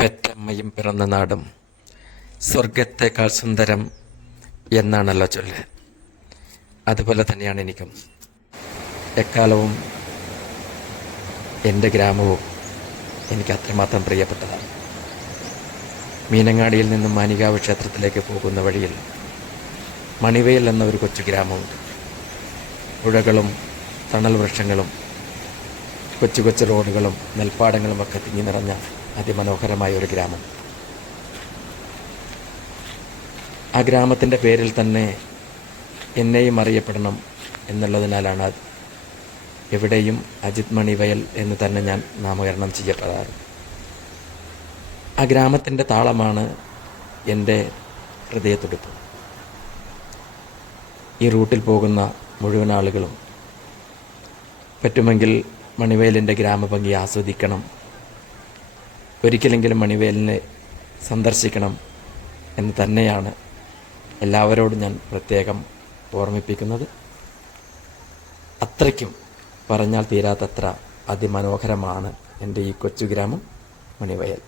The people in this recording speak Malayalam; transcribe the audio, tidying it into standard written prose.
പെറ്റമ്മയും പിറന്ന നാടും സ്വർഗത്തേക്കാൾ സുന്ദരം എന്നാണല്ലോ ചൊല്ല്. അതുപോലെ തന്നെയാണ് എനിക്കും. എക്കാലവും എൻ്റെ ഗ്രാമവും എനിക്ക് അത്രമാത്രം പ്രിയപ്പെട്ടതാണ്. മീനങ്ങാടിയിൽ നിന്നും മാനികാവ് ക്ഷേത്രത്തിലേക്ക് പോകുന്ന വഴിയിൽ മണിവയൽ എന്ന ഒരു കൊച്ചു ഗ്രാമമുണ്ട്. പുഴകളും തണൽ വൃക്ഷങ്ങളും കൊച്ചു കൊച്ചു റോഡുകളും നെൽപ്പാടങ്ങളും ഒക്കെ തിങ്ങി നിറഞ്ഞ അതിമനോഹരമായ ഒരു ഗ്രാമം. ആ ഗ്രാമത്തിൻ്റെ പേരിൽ തന്നെ എന്നെയും അറിയപ്പെടണം എന്നുള്ളതിനാലാണ് എവിടെയും അജിത് മണിവയൽ എന്ന് തന്നെ ഞാൻ നാമകരണം ചെയ്യപ്പെടാറ്. ആ ഗ്രാമത്തിൻ്റെ താളമാണ് എൻ്റെ ഹൃദയത്തുടിപ്പ്. ഈ റൂട്ടിൽ പോകുന്ന മുഴുവൻ ആളുകളും പറ്റുമെങ്കിൽ മണിവയലിൻ്റെ ഗ്രാമഭംഗി ആസ്വദിക്കണം, ഒരിക്കലെങ്കിലും മണിവയലിനെ സന്ദർശിക്കണം എന്ന് തന്നെയാണ് എല്ലാവരോടും ഞാൻ പ്രത്യേകം ഓർമ്മിപ്പിക്കുന്നത്. അത്രയ്ക്കും പറഞ്ഞാൽ തീരാത്തത്ര അതിമനോഹരമാണ് എൻ്റെ ഈ കൊച്ചു ഗ്രാമം മണിവയൽ.